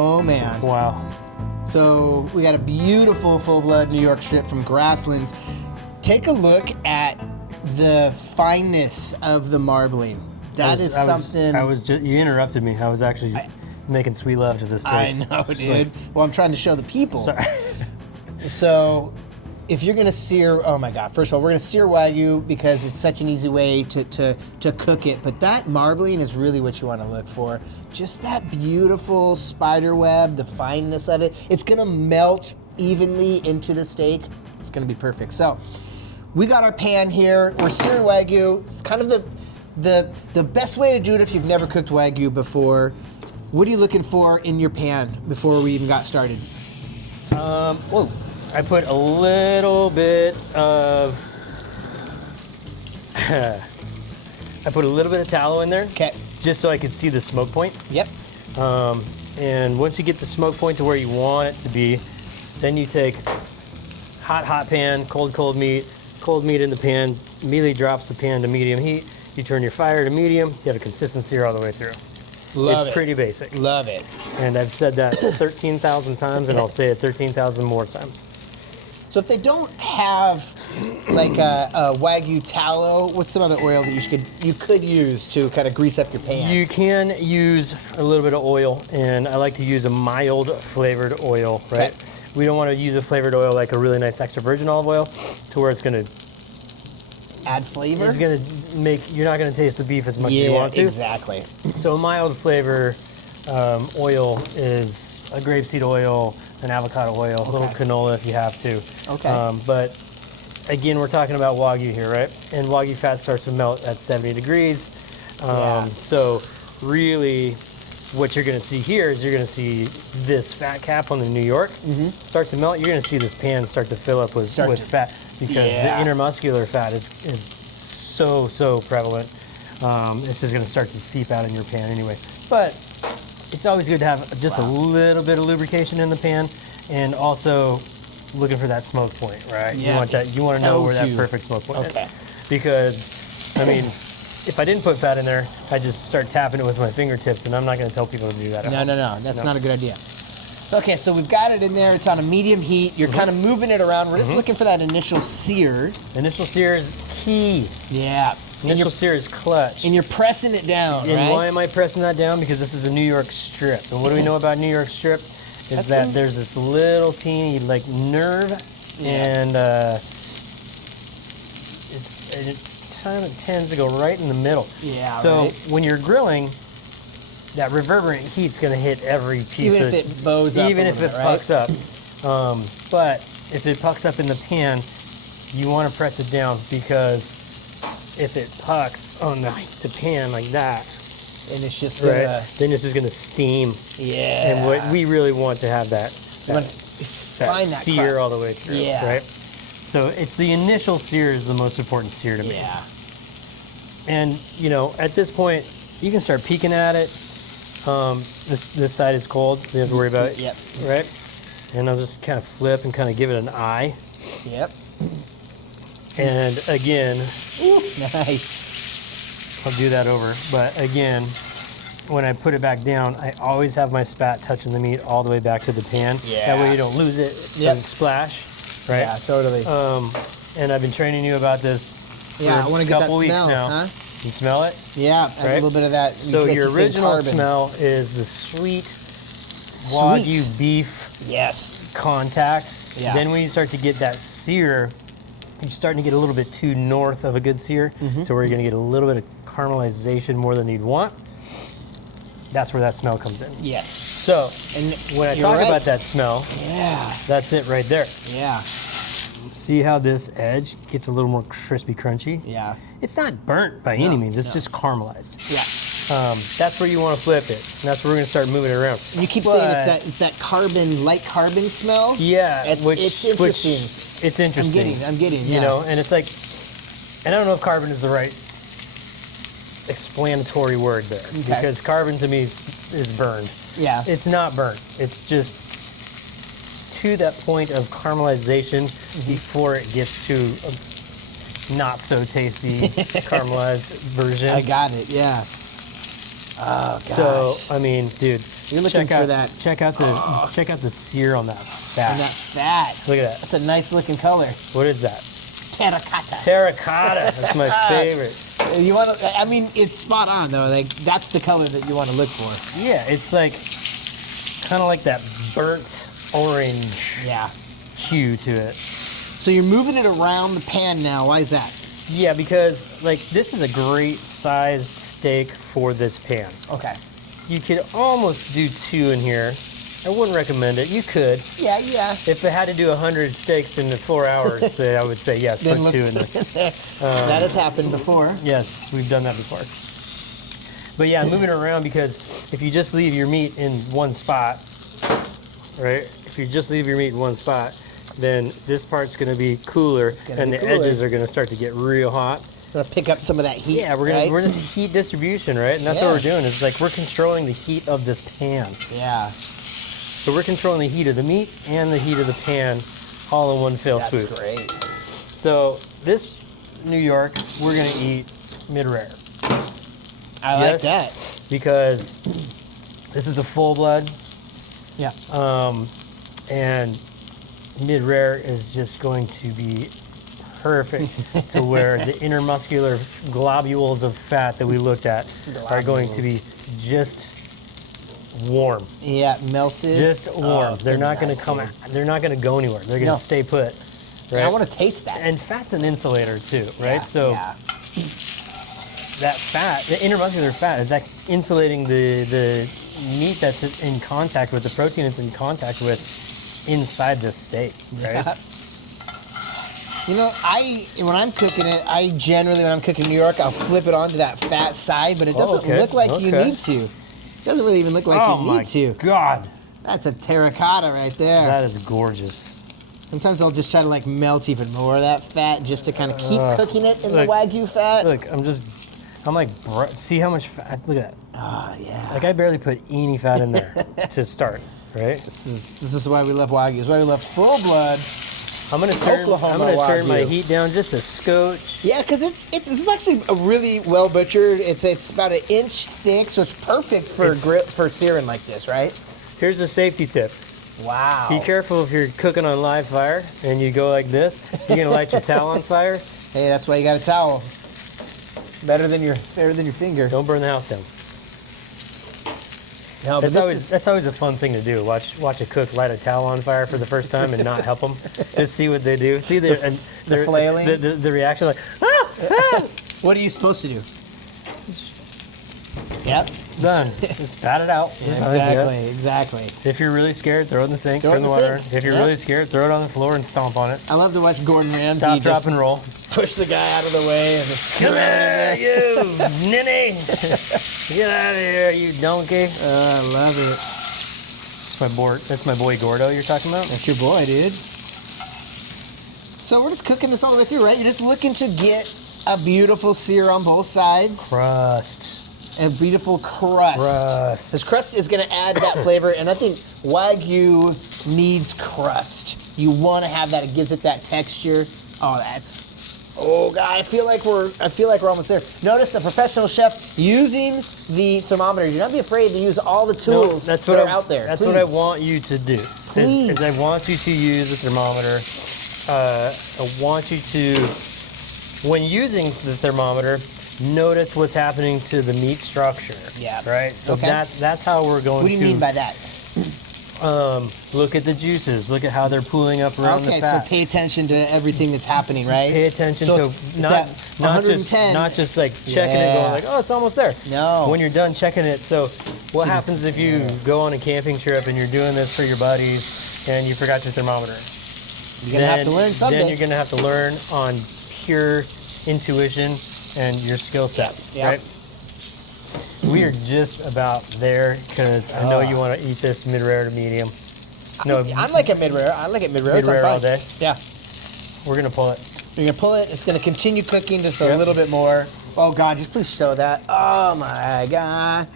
Oh man. Wow. So we got a beautiful full-blood New York strip from Grasslands. Take a look at the fineness of the marbling. You interrupted me. I was actually making sweet love to this steak. I know, dude. Well, I'm trying to show the people. Sorry. So, if you're gonna sear, oh my God! First of all, we're gonna sear Wagyu because it's such an easy way to cook it. But that marbling is really what you want to look for. Just that beautiful spider web, the fineness of it. It's gonna melt evenly into the steak. It's gonna be perfect. So, we got our pan here. We're searing Wagyu. It's kind of the best way to do it if you've never cooked Wagyu before. What are you looking for in your pan before we even got started? Whoa. I put a little bit of tallow in there. Okay. Just so I could see the smoke point. Yep. And once you get the smoke point to where you want it to be, then you take hot pan, cold meat in the pan, immediately drops the pan to medium heat. You turn your fire to medium, you have a consistent sear all the way through. It's pretty basic. Love it. And I've said that 13,000 times, and I'll say it 13,000 more times. So if they don't have like a Wagyu tallow, what's some other oil that you could use to kind of grease up your pan? You can use a little bit of oil, and I like to use a mild flavored oil, right? Okay. We don't want to use a flavored oil like a really nice extra virgin olive oil to where it's going to add flavor? It's going to make, you're not going to taste the beef as much as you want to. Exactly. So a mild flavor oil is a grapeseed oil, an avocado oil, a little canola if you have to. Okay. But again, we're talking about Wagyu here, right? And Wagyu fat starts to melt at 70 degrees. So really what you're going to see here is you're going to see this fat cap on the New York start to melt. You're going to see this pan start to fill up with fat because the intermuscular fat is so prevalent. It's just going to start to seep out in your pan anyway. But it's always good to have just a little bit of lubrication in the pan, and also looking for that smoke point, right? Yeah. You want that. You want to know where that perfect smoke point is. Because, I mean, if I didn't put fat in there, I'd just start tapping it with my fingertips, and I'm not going to tell people to do that. No. That's not a good idea. Okay, so we've got it in there. It's on a medium heat. You're kind of moving it around. We're just looking for that initial sear. Initial sear is key. Yeah. Initial sear is clutch. And you're pressing it down, and why am I pressing that down? Because this is a New York strip. And what do we know about New York strip? Is that there's this little teeny like nerve, and it kind of tends to go right in the middle. Yeah. So when you're grilling, that reverberant heat's going to hit every piece. Even if it bows up. Even if it pucks up. But if it pucks up in the pan, you want to press it down, because if it pucks on the pan like that, and it's just gonna, then it's just gonna steam. Yeah. And what we really want to have that sear all the way through. Yeah. Right. So it's the initial sear is the most important sear to me. Yeah. And you know, at this point, you can start peeking at it. This side is cold, so you have to worry about it. Yep. Right. And I'll just kind of flip and kind of give it an eye. Yep. And again, nice. I'll do that over. But again, when I put it back down, I always have my spat touching the meat all the way back to the pan. Yeah. That way you don't lose it. Doesn't splash. Right? Yeah, totally. And I've been training you about this for I want to a get that couple weeks smell, now. huh? You smell it? Yeah, a little bit of that. So like your original smell is the sweet Wagyu beef contact. Yeah. Then when you start to get that sear, you're starting to get a little bit too north of a good sear, to where you're going to get a little bit of caramelization more than you'd want. That's where that smell comes in. Yes. So, and when I talk about that smell, that's it right there. Yeah. See how this edge gets a little more crispy, crunchy? Yeah. It's not burnt by any means. It's just caramelized. Yeah. That's where you want to flip it. And that's where we're going to start moving it around. And you keep saying it's that carbon, light carbon smell. Yeah. It's interesting. It's interesting. I'm getting. You know, and it's like, and I don't know if carbon is the right explanatory word there, because carbon to me is burned. Yeah. It's not burnt. It's just to that point of caramelization before it gets to a not so tasty caramelized version. I got it. Yeah. Oh gosh. So I mean, dude, You're looking for that. Check out the sear on that fat. And that fat. Look at that. That's a nice looking color. What is that? Terracotta. Terracotta. That's my favorite. You want to? I mean, it's spot on though. Like that's the color that you want to look for. Yeah, it's like kind of like that burnt orange Yeah. hue to it. So you're moving it around the pan now. Why is that? Yeah, because like this is a great size steak for this pan. Okay. You could almost do 2 in here. I wouldn't recommend it. You could. Yeah. If it had to do 100 steaks in the 4 hours, then I would say yes, Then put let's 2 in there. put it in there. That has happened before. Yes, we've done that before. But yeah, moving it around because if you just leave your meat in one spot, right? If you just leave your meat in one spot, then this part's going to be cooler, and the edges are going to start to get real hot. Gonna pick up some of that heat. Yeah, we're just heat distribution, right? And that's what we're doing. It's like we're controlling the heat of this pan. Yeah. So we're controlling the heat of the meat and the heat of the pan all in one fell swoop. That's great. So this New York, we're gonna eat mid-rare. I like that. Because this is a full blood. Yeah. And mid-rare is just going to be perfect to where the intermuscular globules of fat that we looked at are going to be just warm. Yeah, melted. Just warm. They're not going to come out. They're not going to go anywhere. They're going to stay put. Right? And I want to taste that. And fat's an insulator too, right? Yeah, so that fat, the intermuscular fat, is that insulating the meat that's in contact with, the protein it's in contact with inside the steak, right? Yeah. You know, when I'm cooking it, I generally, when I'm cooking New York, I'll flip it onto that fat side, but it doesn't look like you need to. It doesn't really even look like you need to. Oh my God. That's a terracotta right there. That is gorgeous. Sometimes I'll just try to like melt even more of that fat just to kind of keep cooking it in the Wagyu fat. Look, I'm like, see how much fat, look at that. Oh, yeah. Like I barely put any fat in there to start, right? This is why we love Wagyu. This is why we love full blood. I'm gonna turn my heat down just a scotch. Yeah, because this is actually a really well butchered. It's about an inch thick, so it's perfect for searing like this, right? Here's a safety tip. Wow. Be careful if you're cooking on live fire and you go like this. You're gonna light your towel on fire. Hey, that's why you got a towel. Better than your finger. Don't burn the house down. No, that's always a fun thing to do. Watch a cook light a towel on fire for the first time and not help them. Just see what they do. See the flailing, the reaction, like ah! What are you supposed to do? Yep. Done. Just pat it out. Exactly. If you're really scared, throw it in the sink. Turn the water on. If you're really scared, throw it on the floor and stomp on it. I love to watch Gordon Ramsay. Stop, drop, and roll. Push the guy out of the way and come here, you ninny! Get out of here, you donkey! I love it. That's my boy Gordo you're talking about? That's your boy, dude. So we're just cooking this all the way through, right? You're just looking to get a beautiful sear on both sides. Crust. A beautiful crust. This crust is going to add that flavor, and I think Wagyu needs crust. You want to have that; it gives it that texture. Oh God, I feel like we're almost there. Notice a professional chef using the thermometer. Do not be afraid to use all the tools that are out there. That's what I want you to do. Please. Is I want you to use the thermometer. I want you to, when using the thermometer, notice what's happening to the meat structure. Yeah. Right? So that's how we're going to... What do you mean by that? Look at the juices. Look at how they're pooling up around the fat. Okay, so pay attention to everything that's happening, right? Pay attention so to not just like checking it, going like, oh, it's almost there. No. When you're done checking it, so what happens if you go on a camping trip and you're doing this for your buddies and you forgot your thermometer? You're gonna have to learn something. Then you're gonna have to learn on pure intuition and your skill set, right? We are just about there because I know you want to eat this mid-rare to medium. No, I'm like a mid-rare. I like it mid-rare. Mid-rare all day. Yeah. We're gonna pull it. You're gonna pull it. It's gonna continue cooking just a little bit more. Oh God, just please show that. Oh my God.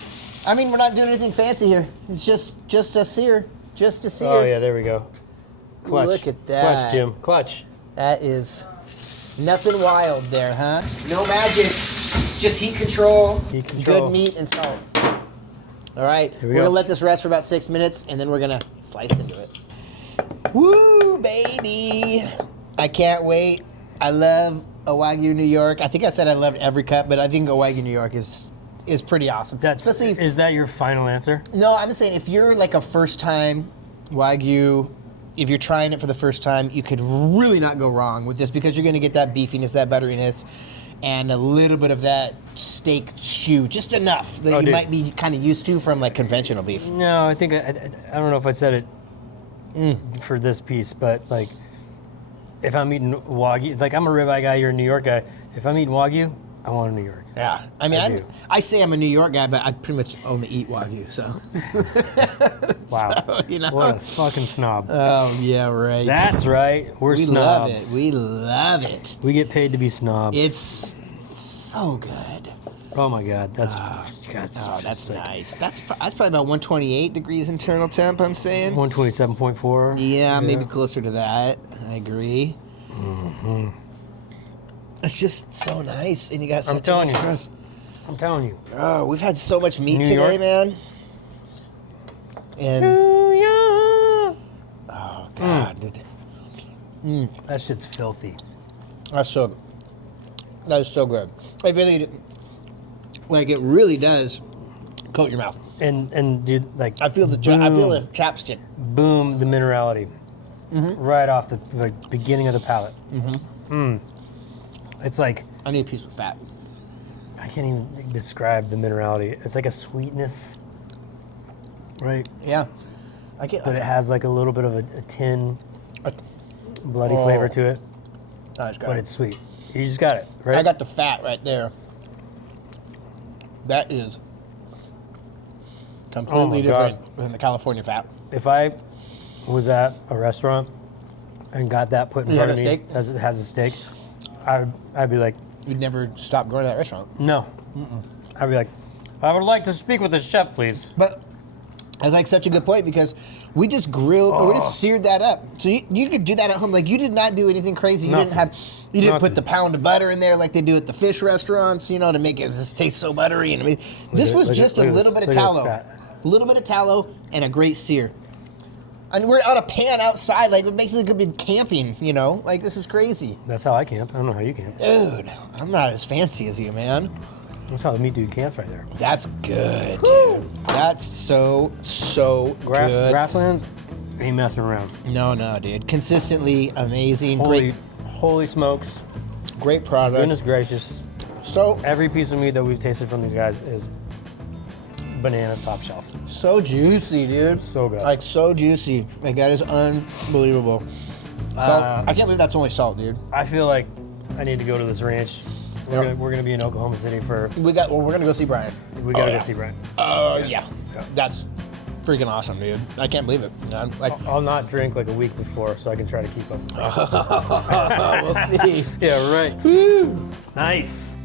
I mean, we're not doing anything fancy here. It's just a sear. Just a sear. Oh yeah, there we go. Clutch. Look at that. Clutch, Jim. Clutch. That is nothing wild there, huh? No magic. Just heat control. Heat control. Good meat and salt. All right, we're gonna let this rest for about 6 minutes, and then we're gonna slice into it. Woo, baby! I can't wait. I love a Wagyu New York. I think I said I loved every cut, but I think a Wagyu New York is pretty awesome. Is that your final answer? No, I'm just saying if you're like a first-time Wagyu, if you're trying it for the first time, you could really not go wrong with this because you're gonna get that beefiness, that butteriness, and a little bit of that steak chew, just enough that you might be kind of used to from like conventional beef. No, I think I don't know if I said it for this piece, but like if I'm eating Wagyu, like I'm a ribeye guy, you're a New York guy. If I'm eating Wagyu, I want a New York. Yeah, I mean, I say I'm a New York guy, but I pretty much only eat Wagyu, so. Wow, So, you know. What a fucking snob. Oh, yeah, right. That's right, we snobs. Love it. We love it. We get paid to be snobs. It's so good. Oh my God, that's That's nice. That's probably about 128 degrees internal temp, I'm saying. 127.4. Yeah, maybe closer to that. I agree. Mm-hmm. It's just so nice, and you got such a nice crust. I'm telling you. Oh, we've had so much meat New today, York? man. And New York. oh God, dude. That shit's filthy. That is so good. It really, like it really does coat your mouth. And dude, like I feel the chapstick. boom, the minerality, right off the beginning of the palate. It's like I need a piece of fat. I can't even describe the minerality. It's like a sweetness, right? Yeah, I get. But it has like a little bit of a tin, bloody flavor to it. Oh, it's good. But it's sweet. You just got it, right? I got the fat right there. That is completely different than the California fat. If I was at a restaurant and got that put in front of me as it has a steak, I'd be like, You'd never stop going to that restaurant. no. I'd be like, I would like to speak with the chef, please. But that's like such a good point because we just grilled or we just seared that up. So you could do that at home. Like you did not do anything crazy. You didn't put the pound of butter in there like they do at the fish restaurants, you know, to make it just taste so buttery. And I mean, this was just a little bit of tallow. A little bit of tallow and a great sear. And we're on a pan outside, like it makes it like we've been camping, you know? Like this is crazy. That's how I camp. I don't know how you camp. Dude, I'm not as fancy as you, man. That's how the meat dude camps right there. That's good, dude. That's so good. Grasslands ain't messing around. No, dude. Consistently amazing. Holy smokes. Great product. Goodness gracious. So Every piece of meat that we've tasted from these guys is banana top shelf. so juicy, dude. So good. Like so juicy. Like that is unbelievable. Salt. I can't believe that's only salt, dude. I feel like I need to go to this ranch. We're gonna be in Oklahoma City for. We're gonna go see Brian. We gotta go see Brian. Yeah. That's freaking awesome, dude. I can't believe it. I'll not drink like a week before, so I can try to keep up. We'll see. Yeah, right. Woo. Nice.